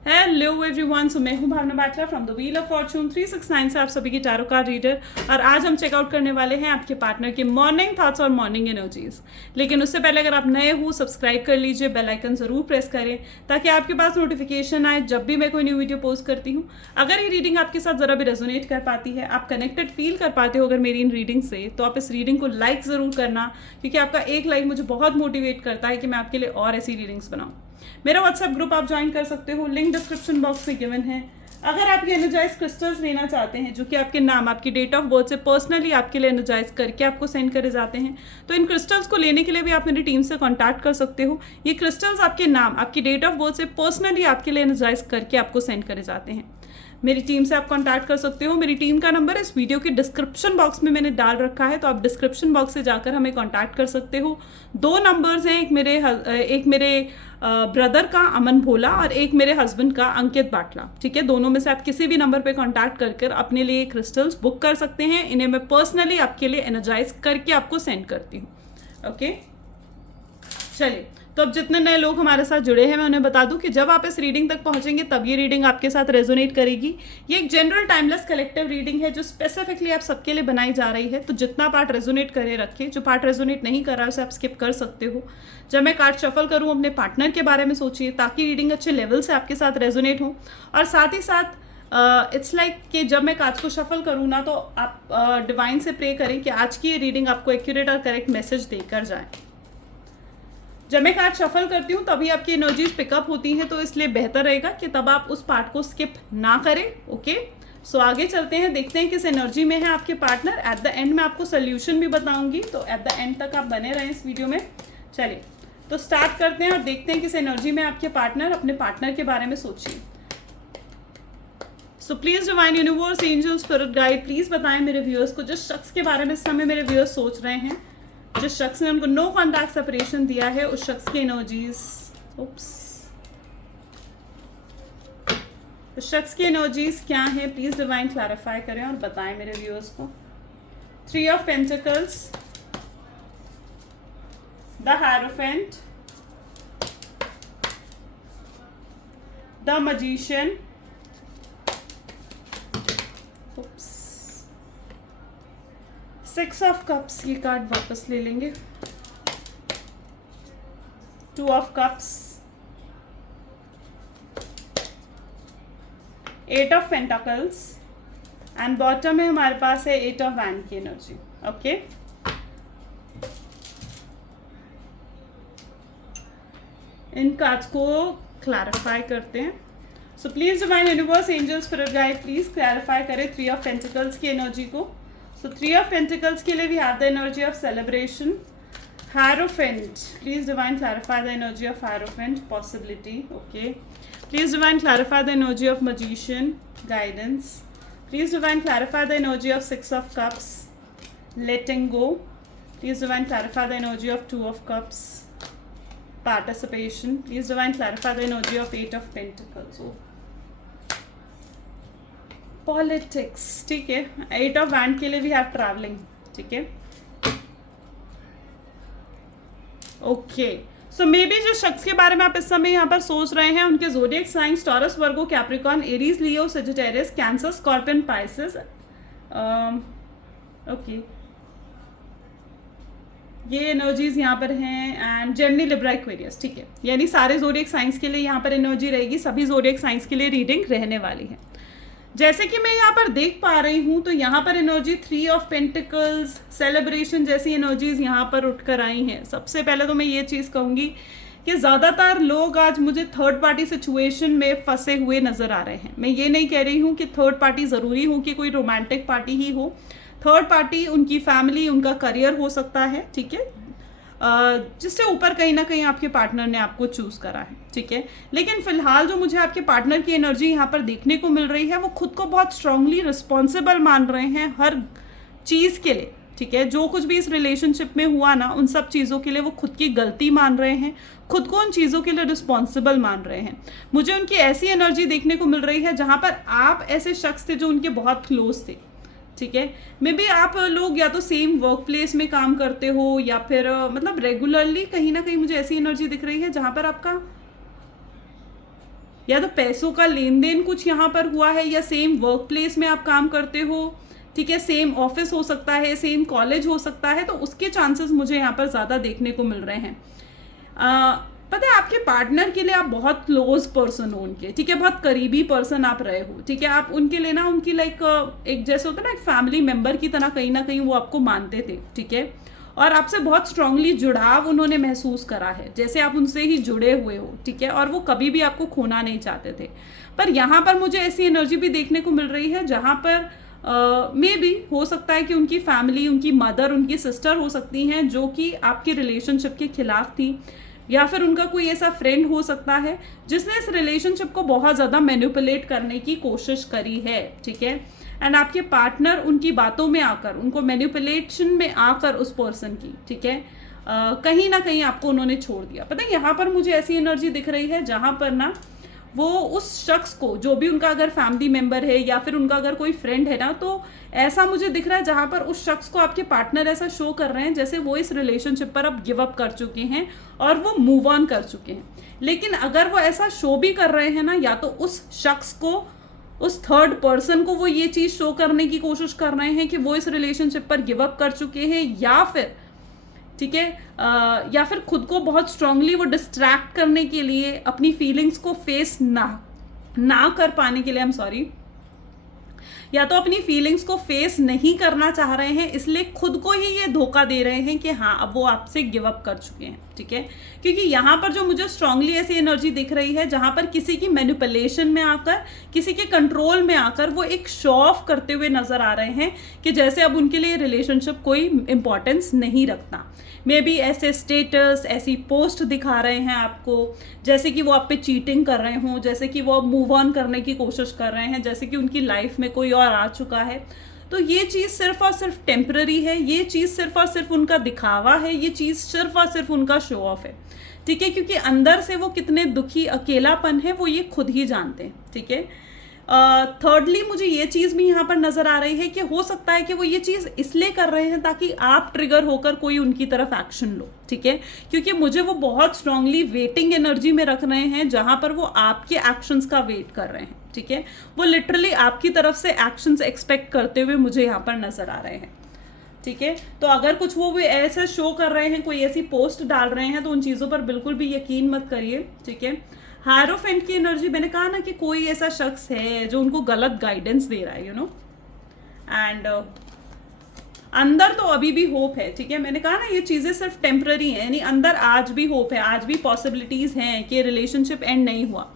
Hello everyone, so मैं हूं Bhavna Batla from the wheel of fortune 369 से आप सभी की टैरो कार्ड रीडर। और आज हम चेकआउट करने वाले हैं आपके पार्टनर के मॉर्निंग थॉट्स और मॉर्निंग एनर्जीज। लेकिन उससे पहले अगर आप नए हो, सब्सक्राइब कर लीजिए, बेल आइकन ज़रूर प्रेस करें ताकि आपके पास नोटिफिकेशन आए जब भी मैं कोई न्यू वीडियो पोस्ट करती हूँ। अगर ये रीडिंग आपके साथ ज़रा भी रेजोनेट कर पाती है, आप कनेक्टेड फील कर पाते हो अगर मेरी इन रीडिंग से, तो आप इस रीडिंग को लाइक ज़रूर करना, क्योंकि आपका एक लाइक मुझे बहुत मोटिवेट करता है कि मैं आपके लिए और ऐसी रीडिंग्स बनाऊँ। मेरा व्हाट्सएप ग्रुप आप ज्वाइन कर सकते हो, लिंक डिस्क्रिप्शन बॉक्स में गिवन है। अगर आप ये एनर्जाइज क्रिस्टल्स लेना चाहते हैं जो कि आपके नाम, आपकी डेट ऑफ बर्थ से पर्सनली आपके लिए एनर्जाइज करके आपको सेंड करे जाते हैं, तो इन क्रिस्टल्स को लेने के लिए भी आप मेरी टीम से कांटेक्ट कर सकते हो। ये क्रिस्टल्स आपके नाम, आपकी डेट ऑफ बर्थ से पर्सनली आपके लिए एनर्जाइज करके आपको सेंड करे जाते हैं। मेरी टीम से आप कांटेक्ट कर सकते हो। मेरी टीम का नंबर इस वीडियो के डिस्क्रिप्शन बॉक्स में मैंने डाल रखा है, तो आप डिस्क्रिप्शन बॉक्स से जाकर हमें कांटेक्ट कर सकते हो। 2 नंबर्स हैं, एक मेरे ब्रदर का अमन भोला और एक मेरे हस्बैंड का अंकित बाटला। ठीक है, दोनों में से आप किसी भी नंबर पे कांटेक्ट कर अपने लिए क्रिस्टल्स बुक कर सकते हैं। इन्हें मैं पर्सनली आपके लिए एनर्जाइज करके आपको सेंड करती हूँ। ओके, चलिए, तो अब जितने नए लोग हमारे साथ जुड़े हैं मैं उन्हें बता दूं कि जब आप इस रीडिंग तक पहुंचेंगे तब ये रीडिंग आपके साथ रेजोनेट करेगी। ये एक जनरल टाइमलेस कलेक्टिव रीडिंग है जो स्पेसिफिकली आप सबके लिए बनाई जा रही है। तो जितना पार्ट रेजोनेट करे रखे, जो पार्ट रेजोनेट नहीं कर रहा है उसे आप स्किप कर सकते हो। जब मैं कार्ड शफल करूँ, अपने पार्टनर के बारे में सोचिए ताकि रीडिंग अच्छे लेवल से आपके साथ रेजोनेट हो। और साथ ही साथ इट्स लाइक कि जब मैं कार्ड्स को शफल करूँ ना, तो आप डिवाइन से प्रे करें कि आज की ये रीडिंग आपको एक्यूरेट और करेक्ट मैसेज देकर जाए। जब मैं कार्ड शफल करती हूँ तभी आपकी एनर्जीज पिकअप होती हैं, तो इसलिए बेहतर रहेगा कि तब आप उस पार्ट को स्किप ना करें। ओके, सो आगे चलते हैं, देखते हैं किस एनर्जी में है आपके पार्टनर। एट द एंड मैं आपको सोल्यूशन भी बताऊंगी, तो एट द एंड तक आप बने रहें इस वीडियो में। चलिए, तो स्टार्ट करते हैं और देखते हैं किस एनर्जी में आपके पार्टनर अपने पार्टनर के बारे में सोचिए। So please divine universe, angel, spirit guide, please बताएं मेरे व्यूअर्स को, जिस शख्स के बारे में इस समय मेरे व्यूअर्स सोच रहे हैं, जिस शख्स ने उनको नो कॉन्टैक्ट सेपरेशन दिया है, उस शख्स की एनर्जीज, उस शख्स की एनर्जीज क्या है, प्लीज डिवाइन क्लैरिफाई करें और बताएं मेरे व्यूअर्स को। 3 of pentacles, the hierophant, the magician, 6 of cups, ये कार्ड वापस ले लेंगे, 2 of cups, 8 of pentacles and bottom में हमारे पास है 8 ऑफ वैंड की एनर्जी। ओके, इन कार्ड्स को क्लैरिफाई करते हैं। So please divine universe, angel, spirit guide, please clarify करें 3 ऑफ पेंटिकल्स की एनर्जी को। So 3 of Pentacles के लिए we have the energy of celebration. Hierophant, please divine clarify the energy of Hierophant, possibility. Okay, please divine clarify the energy of Magician, guidance. Please divine clarify the energy of 6 of Cups, letting go. Please divine clarify the energy of 2 of Cups, participation. Please divine clarify the energy of 8 of Pentacles. Oh, politics, ठीक है। 8 of wand के लिए we have travelling, ठीक है। Okay, so may be जो शख्स के बारे में आप इस समय यहाँ पर सोच रहे हैं, उनके zodiac science Taurus, Virgo, Capricorn, Aries, Leo, Sagittarius, Cancer, Scorpion, Pisces. Okay, ये एनर्जीज यहाँ पर हैं, एंड जेमिनी, लिब्रा, एक्वेरियस, ठीक है। यानी सारे ज़ोडिएक साइंस के लिए यहाँ पर एनर्जी रहेगी, सभी ज़ोडिएक साइंस के लिए रीडिंग रहने वाली है। जैसे कि मैं यहाँ पर देख पा रही हूँ, तो यहाँ पर एनर्जी 3 ऑफ पेंटिकल्स, सेलिब्रेशन जैसी एनर्जीज यहाँ पर उठ कर आई हैं। सबसे पहले तो मैं ये चीज़ कहूँगी कि ज़्यादातर लोग आज मुझे थर्ड पार्टी सिचुएशन में फंसे हुए नज़र आ रहे हैं। मैं ये नहीं कह रही हूँ कि थर्ड पार्टी ज़रूरी हो कि कोई रोमांटिक पार्टी ही हो। थर्ड पार्टी उनकी फैमिली, उनका करियर हो सकता है, ठीक है, जिससे ऊपर कहीं ना कहीं आपके पार्टनर ने आपको चूज करा है, ठीक है। लेकिन फिलहाल जो मुझे आपके पार्टनर की एनर्जी यहाँ पर देखने को मिल रही है, वो खुद को बहुत स्ट्रांगली रिस्पॉन्सिबल मान रहे हैं हर चीज़ के लिए, ठीक है। जो कुछ भी इस रिलेशनशिप में हुआ ना, उन सब चीज़ों के लिए वो खुद की गलती मान रहे हैं, खुद को उन चीज़ों के लिए रिस्पॉन्सिबल मान रहे हैं। मुझे उनकी ऐसी एनर्जी देखने को मिल रही है जहाँ पर आप ऐसे शख्स थे जो उनके बहुत क्लोज थे, ठीक है। मे बी आप लोग या तो सेम वर्क प्लेस में काम करते हो, या फिर मतलब रेगुलरली कहीं ना कहीं मुझे ऐसी एनर्जी दिख रही है जहाँ पर आपका या तो पैसों का लेन देन कुछ यहाँ पर हुआ है, या सेम वर्क प्लेस में आप काम करते हो, ठीक है, सेम ऑफिस हो सकता है, सेम कॉलेज हो सकता है, तो उसके चांसेस मुझे यहाँ पर ज़्यादा देखने को मिल रहे हैं। पता है आपके पार्टनर के लिए आप बहुत क्लोज पर्सन हो उनके, ठीक है, बहुत करीबी पर्सन आप रहे हो, ठीक है, आप उनके लिए ना उनकी लाइक एक जैसे होता है ना एक फैमिली मेंबर की तरह कहीं ना कहीं वो आपको मानते थे, ठीक है, और आपसे बहुत स्ट्रांगली जुड़ाव उन्होंने महसूस करा है, जैसे आप उनसे ही जुड़े हुए हो, ठीक है, और वो कभी भी आपको खोना नहीं चाहते थे। पर यहाँ पर मुझे ऐसी एनर्जी भी देखने को मिल रही है जहाँ पर मे बी हो सकता है कि उनकी फैमिली, उनकी मदर, उनकी सिस्टर हो सकती हैं जो कि आपके रिलेशनशिप के खिलाफ थी, या फिर उनका कोई ऐसा फ्रेंड हो सकता है जिसने इस रिलेशनशिप को बहुत ज़्यादा मैनिपुलेट करने की कोशिश करी है, ठीक है, एंड आपके पार्टनर उनकी बातों में आकर, उनको मैनिपुलेशन में आकर उस पर्सन की, ठीक है, कहीं ना कहीं आपको उन्होंने छोड़ दिया। पता है यहाँ पर मुझे ऐसी एनर्जी दिख रही है जहाँ पर ना वो उस शख्स को, जो भी उनका अगर फैमिली मेंबर है या फिर उनका अगर कोई फ्रेंड है ना, तो ऐसा मुझे दिख रहा है जहाँ पर उस शख्स को आपके पार्टनर ऐसा शो कर रहे हैं जैसे वो इस रिलेशनशिप पर अब गिव अप कर चुके हैं और वो मूव ऑन कर चुके हैं। लेकिन अगर वो ऐसा शो भी कर रहे हैं ना, या तो उस शख्स को, उस थर्ड पर्सन को वो ये चीज़ शो करने की कोशिश कर रहे हैं कि वो इस रिलेशनशिप पर गिव अप कर चुके हैं, या फिर ठीक है, या फिर खुद को बहुत स्ट्रांगली वो डिस्ट्रैक्ट करने के लिए, अपनी फीलिंग्स को फेस ना कर पाने के लिए, आई एम सॉरी, या तो अपनी फीलिंग्स को फेस नहीं करना चाह रहे हैं, इसलिए खुद को ही ये धोखा दे रहे हैं कि हाँ अब वो आपसे गिव अप कर चुके हैं, ठीक है। क्योंकि यहाँ पर जो मुझे स्ट्रांगली ऐसी एनर्जी दिख रही है जहाँ पर किसी की मैनिपुलेशन में आकर, किसी के कंट्रोल में आकर वो एक शो ऑफ करते हुए नजर आ रहे हैं कि जैसे अब उनके लिए रिलेशनशिप कोई इंपॉर्टेंस नहीं रखता। मे बी ऐसे स्टेटस, ऐसी पोस्ट दिखा रहे हैं आपको जैसे कि वो आप पे चीटिंग कर रहे हों, जैसे कि वो मूव ऑन करने की कोशिश कर रहे हैं, जैसे कि उनकी लाइफ में कोई और आ चुका है। तो ये चीज़ सिर्फ और सिर्फ टेम्पररी है, ये चीज़ सिर्फ और सिर्फ उनका दिखावा है, ये चीज़ सिर्फ और सिर्फ उनका शो ऑफ है, ठीक है, क्योंकि अंदर से वो कितने दुखी, अकेलापन है वो ये खुद ही जानते हैं, ठीक है। थर्डली मुझे ये चीज़ भी यहाँ पर नज़र आ रही है कि हो सकता है कि वो ये चीज़ इसलिए कर रहे हैं ताकि आप ट्रिगर होकर कोई उनकी तरफ एक्शन लो, ठीक है, क्योंकि मुझे वो बहुत स्ट्रांगली वेटिंग एनर्जी में रख रहे हैं जहाँ पर वो आपके एक्शंस का वेट कर रहे हैं, ठीक है, वो लिटरली आपकी तरफ से एक्शंस एक्सपेक्ट करते हुए मुझे यहाँ पर नज़र आ रहे हैं, ठीक है। तो अगर कुछ वो भी ऐसा शो कर रहे हैं, कोई ऐसी पोस्ट डाल रहे हैं, तो उन चीज़ों पर बिल्कुल भी यकीन मत करिए, ठीक है। हायरोफेंट की एनर्जी, मैंने कहा ना कि कोई ऐसा शख्स है जो उनको गलत गाइडेंस दे रहा है, यू नो, एंड अंदर तो अभी भी होप है, ठीक है, मैंने कहा ना ये चीज़ें सिर्फ टेम्पररी हैं, यानी अंदर आज भी होप है, आज भी पॉसिबिलिटीज़ हैं कि रिलेशनशिप एंड नहीं हुआ।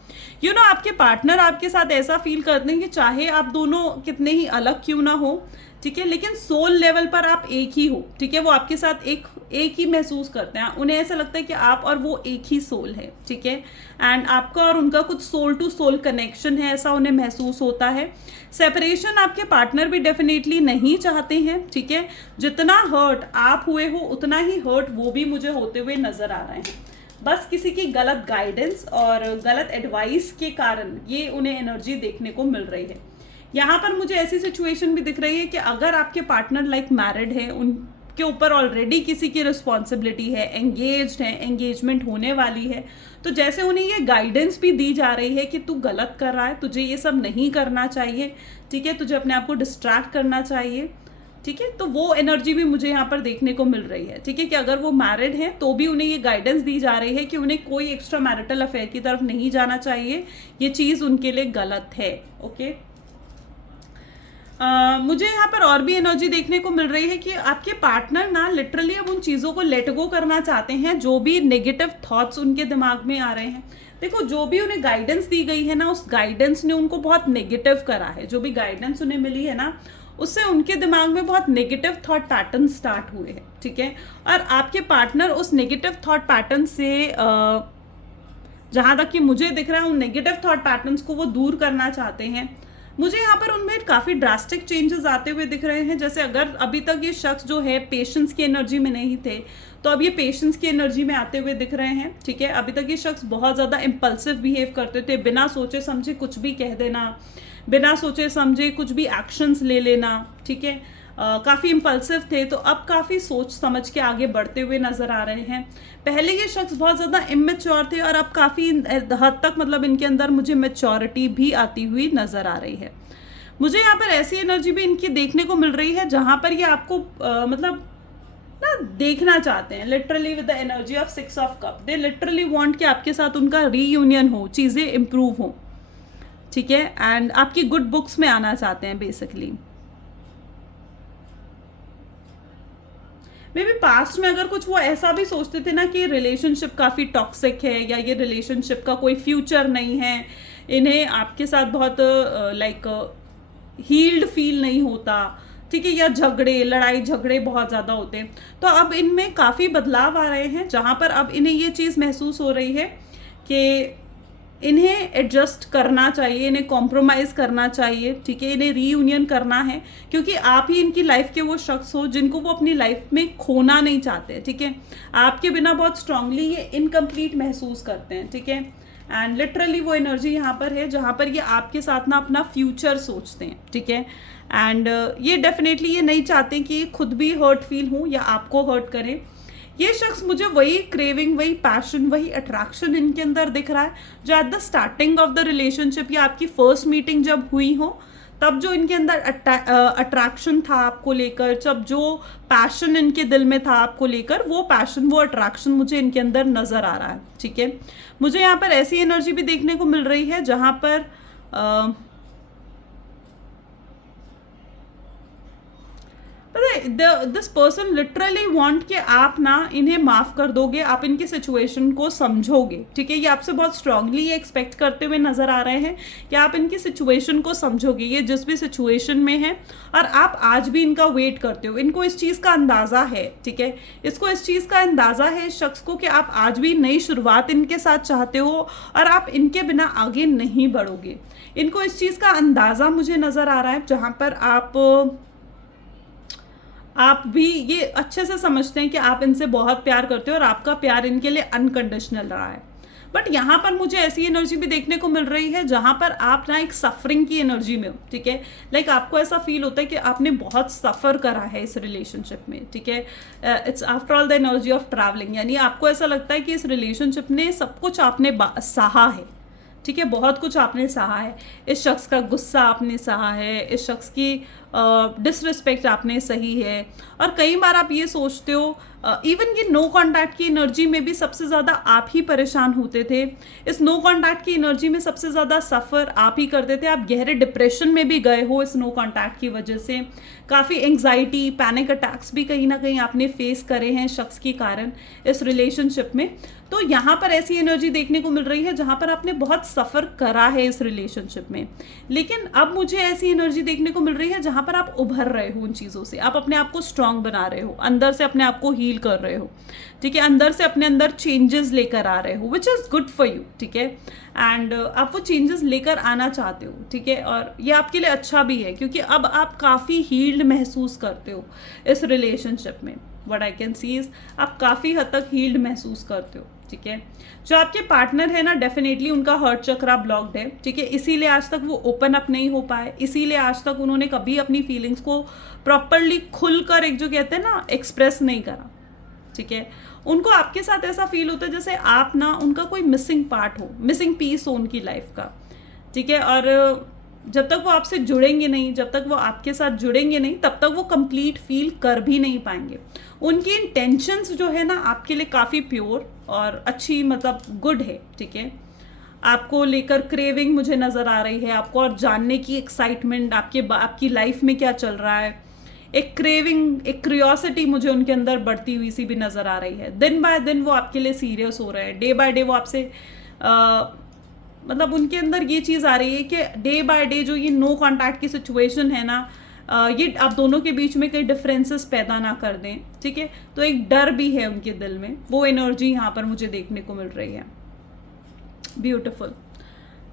यू नो आपके पार्टनर आपके साथ ऐसा फील करते हैं कि चाहे आप दोनों कितने ही अलग क्यों ना हो, ठीक है, लेकिन सोल लेवल पर आप एक ही हो, ठीक है, वो आपके साथ एक ही महसूस करते हैं, उन्हें ऐसा लगता है कि आप और वो एक ही सोल है, ठीक है, एंड आपका और उनका कुछ सोल टू सोल कनेक्शन है, ऐसा उन्हें महसूस होता है। सेपरेशन आपके पार्टनर भी डेफिनेटली नहीं चाहते हैं, ठीक है, जितना हर्ट आप हुए हो उतना ही हर्ट वो भी मुझे होते हुए नजर आ रहे हैं, बस किसी की गलत गाइडेंस और गलत एडवाइस के कारण ये उन्हें एनर्जी देखने को मिल रही है। यहाँ पर मुझे ऐसी सिचुएशन भी दिख रही है कि अगर आपके पार्टनर लाइक मैरिड है, उनके ऊपर ऑलरेडी किसी की रिस्पॉन्सिबिलिटी है, एंगेज्ड है, एंगेजमेंट होने वाली है, तो जैसे उन्हें ये गाइडेंस भी दी जा रही है कि तू गलत कर रहा है, तुझे ये सब नहीं करना चाहिए, ठीक है, तुझे अपने आप को डिस्ट्रैक्ट करना चाहिए, ठीक है, तो वो एनर्जी भी मुझे यहाँ पर देखने को मिल रही है, ठीक है, कि अगर वो मैरिड हैं तो भी उन्हें ये गाइडेंस दी जा रही है कि उन्हें कोई एक्स्ट्रा मैरिटल अफेयर की तरफ नहीं जाना चाहिए, ये चीज़ उनके लिए गलत है, ओके। मुझे यहाँ पर और भी एनर्जी देखने को मिल रही है कि आपके पार्टनर ना लिटरली अब उन चीज़ों को लेट गो करना चाहते हैं, जो भी नेगेटिव थॉट्स उनके दिमाग में आ रहे हैं। देखो जो भी उन्हें गाइडेंस दी गई है ना, उस गाइडेंस ने उनको बहुत नेगेटिव करा है, जो भी गाइडेंस उन्हें मिली है ना, उससे उनके दिमाग में बहुत नेगेटिव थॉट पैटर्न स्टार्ट हुए हैं, ठीक है, और आपके पार्टनर उस नेगेटिव थॉट पैटर्न से जहाँ तक कि मुझे दिख रहा है उन नेगेटिव थॉट पैटर्न्स को वो दूर करना चाहते हैं। मुझे यहाँ पर उनमें काफ़ी ड्रास्टिक चेंजेस आते हुए दिख रहे हैं, जैसे अगर अभी तक ये शख्स जो है पेशेंस की एनर्जी में नहीं थे, तो अब ये पेशेंस की एनर्जी में आते हुए दिख रहे हैं, ठीक है। अभी तक ये शख्स बहुत ज़्यादा इम्पल्सिव बिहेव करते थे, बिना सोचे समझे कुछ भी कह देना, बिना सोचे समझे कुछ भी एक्शंस ले लेना, ठीक है। काफ़ी इम्पल्सिव थे, तो अब काफ़ी सोच समझ के आगे बढ़ते हुए नज़र आ रहे हैं। पहले ये शख्स बहुत ज़्यादा इमेच्योर थे और अब काफ़ी हद तक मतलब इनके अंदर मुझे मैच्योरिटी भी आती हुई नज़र आ रही है। मुझे यहाँ पर ऐसी एनर्जी भी इनकी देखने को मिल रही है जहाँ पर ये आपको मतलब ना देखना चाहते हैं, literally with the energy of 6 of cup. They literally want कि आपके साथ उनका रीयूनियन हो, चीज़ें इम्प्रूव हो, ठीक है, एंड आपकी गुड बुक्स में आना चाहते हैं बेसिकली। मे बी पास्ट में अगर कुछ वो ऐसा भी सोचते थे ना कि रिलेशनशिप काफ़ी टॉक्सिक है या ये रिलेशनशिप का कोई फ्यूचर नहीं है, इन्हें आपके साथ बहुत लाइक हील्ड फील नहीं होता, ठीक है, या झगड़े लड़ाई झगड़े बहुत ज़्यादा होते हैं, तो अब इनमें काफ़ी बदलाव आ रहे हैं जहाँ पर अब इन्हें ये चीज़ महसूस हो रही है कि इन्हें एडजस्ट करना चाहिए, इन्हें कॉम्प्रोमाइज़ करना चाहिए, ठीक है, इन्हें रीयूनियन करना है, क्योंकि आप ही इनकी लाइफ के वो शख्स हो जिनको वो अपनी लाइफ में खोना नहीं चाहते, ठीक है। आपके बिना बहुत स्ट्रांगली ये इनकम्प्लीट महसूस करते हैं, ठीक है, एंड लिटरली वो एनर्जी यहाँ पर है जहाँ पर ये आपके साथ ना अपना फ्यूचर सोचते हैं, ठीक है, एंड ये डेफिनेटली ये नहीं चाहते कि ये खुद भी हर्ट फील हो या आपको हर्ट करें। ये शख्स मुझे वही क्रेविंग, वही पैशन, वही अट्रैक्शन इनके अंदर दिख रहा है जो at the starting of the relationship या आपकी फर्स्ट मीटिंग जब हुई हो तब जो इनके अंदर अट्रैक्शन था आपको लेकर, जब जो पैशन इनके दिल में था आपको लेकर, वो पैशन वो अट्रैक्शन मुझे इनके अंदर नज़र आ रहा है, ठीक है। मुझे यहाँ पर ऐसी एनर्जी भी देखने को मिल रही है जहाँ पर दिस पर्सन लिटरली वांट कि आप ना इन्हें माफ़ कर दोगे, आप इनकी सिचुएशन को समझोगे, ठीक है। ये आपसे बहुत स्ट्रांगली ये एक्सपेक्ट करते हुए नज़र आ रहे हैं कि आप इनकी सिचुएशन को समझोगे, ये जिस भी सिचुएशन में है, और आप आज भी इनका वेट करते हो। इनको इस चीज़ का अंदाज़ा है, ठीक है, इसको इस चीज़ का अंदाज़ा है इस शख्स को कि आप आज भी नई शुरुआत इनके साथ चाहते हो और आप इनके बिना आगे नहीं बढ़ोगे। इनको इस चीज़ का अंदाज़ा मुझे नज़र आ रहा है जहाँ पर आप भी ये अच्छे से समझते हैं कि आप इनसे बहुत प्यार करते हो और आपका प्यार इनके लिए अनकंडीशनल रहा है। बट यहाँ पर मुझे ऐसी एनर्जी भी देखने को मिल रही है जहाँ पर आप ना एक सफरिंग की एनर्जी में हो, ठीक है, लाइक आपको ऐसा फील होता है कि आपने बहुत सफ़र करा है इस रिलेशनशिप में, ठीक है। It's after all the energy of travelling, यानी आपको ऐसा लगता है कि इस रिलेशनशिप ने सब कुछ आपने सहा है, ठीक है, बहुत कुछ आपने सहा है। इस शख्स का गुस्सा आपने सहा है, इस शख्स की डिसरिस्पेक्ट आपने सही है, और कई बार आप ये सोचते हो इवन ये नो कॉन्टैक्ट की एनर्जी में भी सबसे ज़्यादा आप ही परेशान होते थे। इस नो कॉन्टैक्ट की एनर्जी में सबसे ज़्यादा सफ़र आप ही करते थे। आप गहरे डिप्रेशन में भी गए हो इस नो कॉन्टैक्ट की वजह से। काफ़ी एंग्जाइटी, पैनिक अटैक्स भी कहीं ना कहीं आपने फेस करे हैं शख्स के कारण इस रिलेशनशिप में। तो यहाँ पर ऐसी एनर्जी देखने को मिल रही है जहाँ पर आपने बहुत सफ़र करा है इस रिलेशनशिप में, लेकिन अब मुझे ऐसी एनर्जी देखने को मिल रही है जहाँ पर आप उभर रहे हो उन चीज़ों से, आप अपने आप को स्ट्रांग बना रहे हो, अंदर से अपने आप को हील कर रहे हो, ठीक है, अंदर से अपने अंदर चेंजेस लेकर आ रहे हो, which is good for you, ठीक है, एंड आप वो चेंजेस लेकर आना चाहते हो, ठीक है, और ये आपके लिए अच्छा भी है क्योंकि अब आप काफ़ी हील्ड महसूस करते हो इस रिलेशनशिप में। What I can see is आप काफ़ी हद तक हील्ड महसूस करते हो, ठीक है। जो आपके पार्टनर है ना, डेफिनेटली उनका हर्ट चक्रा ब्लॉक्ड है, ठीक है, इसीलिए आज तक वो ओपन अप नहीं हो पाए, इसीलिए आज तक उन्होंने कभी अपनी फीलिंग्स को प्रॉपरली खुलकर एक जो कहते हैं ना एक्सप्रेस नहीं करा, ठीक है। उनको आपके साथ ऐसा फील होता है जैसे आप ना उनका कोई मिसिंग पार्ट हो, मिसिंग पीस हो उनकी लाइफ का, ठीक है, और जब तक वो आपसे जुड़ेंगे नहीं, जब तक वो आपके साथ जुड़ेंगे नहीं, तब तक वो कंप्लीट फील कर भी नहीं पाएंगे। उनकी इंटेंशंस जो है ना आपके लिए काफ़ी प्योर और अच्छी, मतलब गुड है, ठीक है। आपको लेकर क्रेविंग मुझे नज़र आ रही है, आपको और जानने की एक्साइटमेंट, आपकी लाइफ में क्या चल रहा है, एक क्रेविंग, एक क्यूरियोसिटी मुझे उनके अंदर बढ़ती हुई सी भी नज़र आ रही है। दिन बाय दिन वो आपके लिए सीरियस हो रहे हैं, डे बाय डे वो आपसे मतलब उनके अंदर ये चीज़ आ रही है कि डे बाय डे जो ये नो कॉन्टैक्ट की सिचुएशन है ना, ये आप दोनों के बीच में कई डिफरेंसेस पैदा ना कर दें, ठीक है। तो एक डर भी है उनके दिल में, वो एनर्जी यहाँ पर मुझे देखने को मिल रही है। ब्यूटिफुल।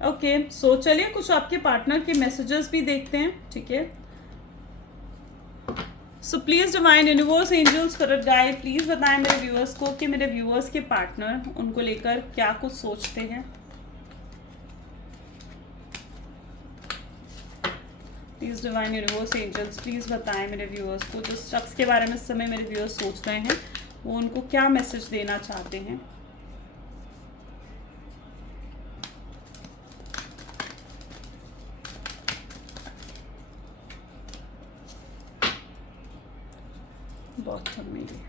ओके, सो चलिए कुछ आपके पार्टनर के मैसेजेस भी देखते हैं, ठीक है। So please divine universe, angels, spirit guide, please बताएं मेरे व्यूअर्स को कि मेरे व्यूअर्स के पार्टनर उनको लेकर क्या कुछ सोचते हैं। Please divine universe angels please बताएं मेरे व्यूअर्स को, जिस शख्स के बारे में इस समय मेरे व्यूअर्स सोच रहे हैं वो उनको क्या मैसेज देना चाहते हैं। बहुत मेरी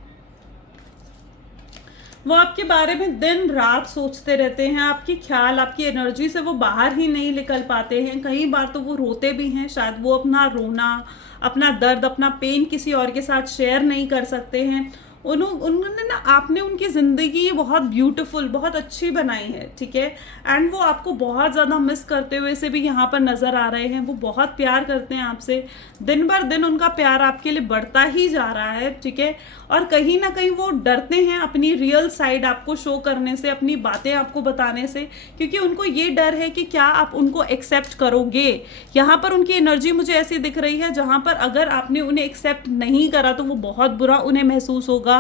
वो आपके बारे में दिन रात सोचते रहते हैं, आपकी ख्याल आपकी एनर्जी से वो बाहर ही नहीं निकल पाते हैं। कई बार तो वो रोते भी हैं, शायद वो अपना रोना, अपना दर्द, अपना पेन किसी और के साथ शेयर नहीं कर सकते हैं। उन्होंने ना, आपने उनकी ज़िंदगी बहुत ब्यूटीफुल, बहुत अच्छी बनाई है, ठीक है। एंड वो आपको बहुत ज़्यादा मिस करते हुए से भी यहाँ पर नज़र आ रहे हैं। वो बहुत प्यार करते हैं आपसे, दिन भर दिन उनका प्यार आपके लिए बढ़ता ही जा रहा है, ठीक है। और कहीं ना कहीं वो डरते हैं अपनी रियल साइड आपको शो करने से, अपनी बातें आपको बताने से, क्योंकि उनको ये डर है कि क्या आप उनको एक्सेप्ट करोगे। यहाँ पर उनकी एनर्जी मुझे ऐसी दिख रही है जहाँ पर अगर आपने उन्हें एक्सेप्ट नहीं करा तो वो बहुत बुरा उन्हें महसूस होगा।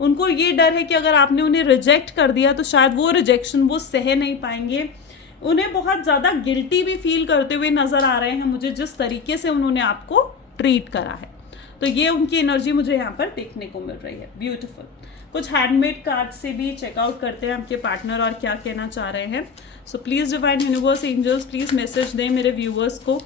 उनको ये डर है कि अगर आपने उन्हें रिजेक्ट कर दिया तो शायद वो रिजेक्शन वो सह नहीं पाएंगे। उन्हें बहुत ज़्यादा गिल्टी भी फील करते हुए नज़र आ रहे हैं मुझे, जिस तरीके से उन्होंने आपको ट्रीट करा है। तो ये उनकी एनर्जी मुझे यहाँ पर देखने को मिल रही है। ब्यूटीफुल। कुछ हैंडमेड कार्ड से भी चेकआउट करते हैं आपके पार्टनर और क्या कहना चाह रहे हैं। So please divine universe angels please message दें मेरे व्यूअर्स को।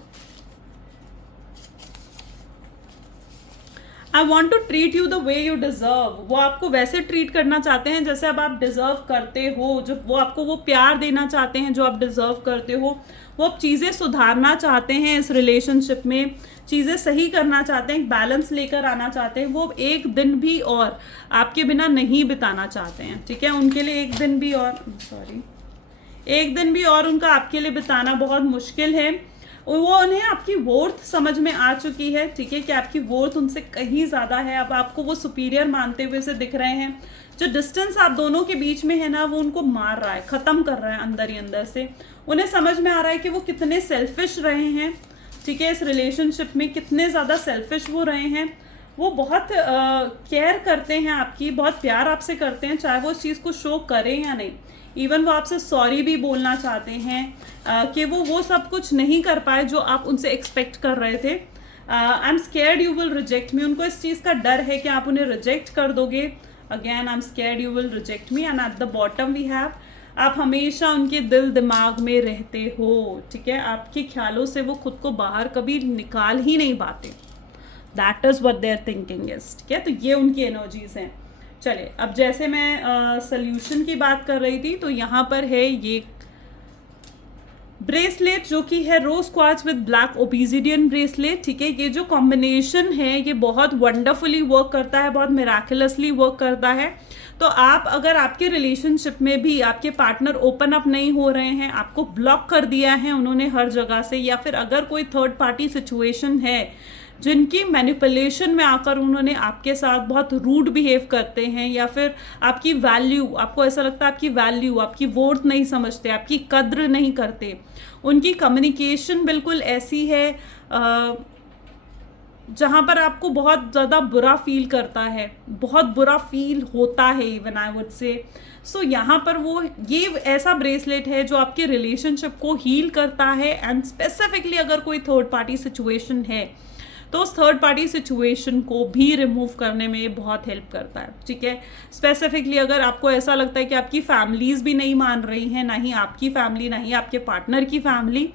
I want to treat you the way you deserve. वो आपको वैसे ट्रीट करना चाहते हैं जैसे अब आप डिज़र्व करते हो, जो वो आपको वो प्यार देना चाहते हैं जो आप डिज़र्व करते हो। वो अब चीज़ें सुधारना चाहते हैं इस रिलेशनशिप में, चीज़ें सही करना चाहते हैं, बैलेंस लेकर आना चाहते हैं। वो एक दिन भी और आपके बिना नहीं बिताना चाहते हैं, ठीक है। उनके लिए एक दिन भी और एक दिन भी और उनका आपके लिए बिताना बहुत मुश्किल है। वो उन्हें आपकी वर्थ समझ में आ चुकी है, ठीक है, कि आपकी वर्थ उनसे कहीं ज़्यादा है। अब आपको वो सुपीरियर मानते हुए से दिख रहे हैं। जो डिस्टेंस आप दोनों के बीच में है ना, वो उनको मार रहा है, ख़त्म कर रहा है अंदर ही अंदर से। उन्हें समझ में आ रहा है कि वो कितने सेल्फिश रहे हैं, ठीक है, इस रिलेशनशिप में कितने ज़्यादा सेल्फिश वो रहे हैं। वो बहुत केयर करते हैं आपकी, बहुत प्यार आपसे करते हैं, चाहे वो उस चीज़ को शो करें या नहीं। इवन वो आपसे सॉरी भी बोलना चाहते हैं कि वो सब कुछ नहीं कर पाए जो आप उनसे एक्सपेक्ट कर रहे थे। I am scared you will reject me. उनको इस चीज़ का डर है कि आप उन्हें रिजेक्ट कर दोगे। Again I am scared you will reject me. And at the bottom we have, आप हमेशा उनके दिल दिमाग में रहते हो, ठीक है। आपके ख्यालों से वो खुद को बाहर कभी निकाल ही नहीं पाते। That is what there thinking is, ठीक है। तो ये उनकी एनर्जीज हैं। चलिए, अब जैसे मैं सल्यूशन की बात कर रही थी, तो यहाँ पर है ये ब्रेसलेट जो कि है रोज क्वार्ट्ज विद ब्लैक ओबीसिडियन ब्रेसलेट, ठीक है। ये जो कॉम्बिनेशन है ये बहुत वंडरफुली वर्क करता है, बहुत मिराकुलसली वर्क करता है। तो आप अगर आपके रिलेशनशिप में भी आपके पार्टनर ओपन अप नहीं हो रहे हैं, आपको ब्लॉक कर दिया है उन्होंने हर जगह से, या फिर अगर कोई थर्ड पार्टी सिचुएशन है जिनकी मैनिपुलेशन में आकर उन्होंने आपके साथ बहुत रूड बिहेव करते हैं, या फिर आपकी वैल्यू, आपको ऐसा लगता है आपकी वैल्यू, आपकी वर्थ नहीं समझते, आपकी कद्र नहीं करते, उनकी कम्युनिकेशन बिल्कुल ऐसी है जहाँ पर आपको बहुत ज़्यादा बुरा फील करता है, बहुत बुरा फील होता है इवन आई वुड से। सो यहाँ पर वो ये ऐसा ब्रेसलेट है जो आपके रिलेशनशिप को हील करता है। एंड स्पेसिफिकली अगर कोई थर्ड पार्टी सिचुएशन है तो उस थर्ड पार्टी सिचुएशन को भी रिमूव करने में ये बहुत हेल्प करता है, ठीक है। स्पेसिफिकली अगर आपको ऐसा लगता है कि आपकी फैमिलीज़ भी नहीं मान रही हैं, ना ही आपकी फैमिली ना ही आपके पार्टनर की फैमिली,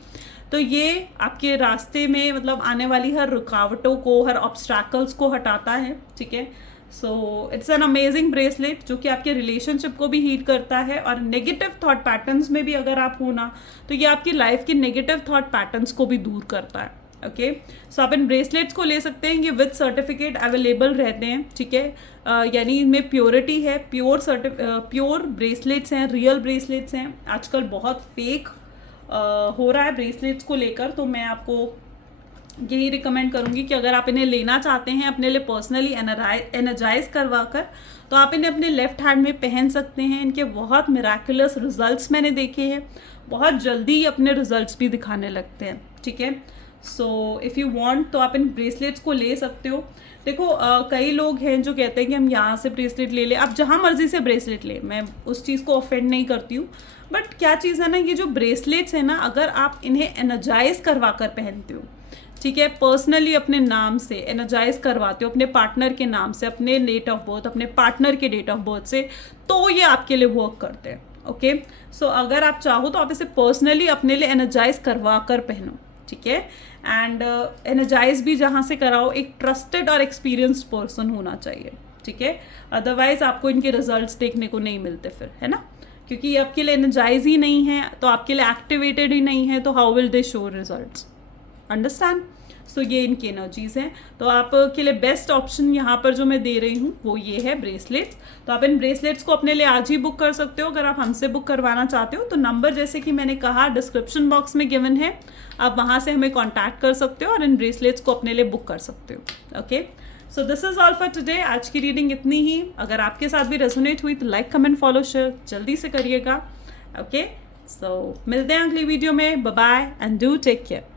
तो ये आपके रास्ते में मतलब आने वाली हर रुकावटों को, हर ऑब्स्टैकल्स को हटाता है, ठीक है। So it's an amazing bracelet जो कि आपके रिलेशनशिप को भी हील करता है। और नेगेटिव थॉट पैटर्न्स में भी अगर आप हो ना, तो ये आपकी लाइफ के नेगेटिव थॉट पैटर्न्स को भी दूर करता है, ओके। सो आप इन ब्रेसलेट्स को ले सकते हैं, ये विद सर्टिफिकेट अवेलेबल रहते हैं, ठीक है। यानी इनमें प्योरिटी है, प्योर ब्रेसलेट्स हैं, रियल ब्रेसलेट्स हैं। आजकल बहुत फेक हो रहा है ब्रेसलेट्स को लेकर, तो मैं आपको यही रिकमेंड करूँगी कि अगर आप इन्हें लेना चाहते हैं अपने लिए पर्सनली एनर्जाइज करवा कर, तो आप इन्हें अपने लेफ्ट हैंड में पहन सकते हैं। इनके बहुत मिराकुलस रिजल्ट्स मैंने देखे हैं, बहुत जल्दी अपने रिजल्ट्स भी दिखाने लगते हैं, ठीक है। सो इफ़ यू वांट तो आप इन ब्रेसलेट्स को ले सकते हो। देखो कई लोग हैं जो कहते हैं कि हम यहाँ से ब्रेसलेट ले लें, आप जहाँ मर्जी से ब्रेसलेट ले, मैं उस चीज़ को ऑफेंड नहीं करती हूँ, बट क्या चीज़ है ना, ये जो ब्रेसलेट्स है ना, अगर आप इन्हें एनर्जाइज करवा कर पहनते हो, ठीक है, पर्सनली अपने नाम से एनर्जाइज करवाते हो, अपने पार्टनर के नाम से, अपने डेट ऑफ बर्थ, अपने पार्टनर के डेट ऑफ बर्थ से, तो ये आपके लिए वर्क करते हैं। ओके, सो अगर आप चाहो तो आप इसे पर्सनली अपने लिए एनर्जाइज करवा कर पहनो, ठीक है। एंड एनर्जाइज भी जहाँ से कराओ, एक ट्रस्टेड और एक्सपीरियंस्ड पर्सन होना चाहिए, ठीक है, अदरवाइज आपको इनके रिजल्ट्स देखने को नहीं मिलते फिर, है ना, क्योंकि ये आपके लिए एनर्जाइज ही नहीं है, तो आपके लिए एक्टिवेटेड ही नहीं है, तो how will they show results, understand. So ये इनकी एनर्जीज़ हैं। तो आपके लिए बेस्ट ऑप्शन यहाँ पर जो मैं दे रही हूँ वो ये है ब्रेसलेट्स। तो आप इन ब्रेसलेट्स को अपने लिए आज ही बुक कर सकते हो। अगर आप हमसे बुक करवाना चाहते हो तो नंबर जैसे कि मैंने कहा डिस्क्रिप्शन बॉक्स में गिवन है, आप वहाँ से हमें कॉन्टैक्ट कर सकते हो और इन ब्रेसलेट्स को अपने लिए बुक कर सकते हो। Okay, so this is all for today. आज की रीडिंग इतनी ही। अगर आपके साथ भी रेजोनेट हुई तो लाइक कमेंट फॉलो शेयर जल्दी से करिएगा। ओके, सो मिलते हैं अगली वीडियो में। Bye bye and do take care.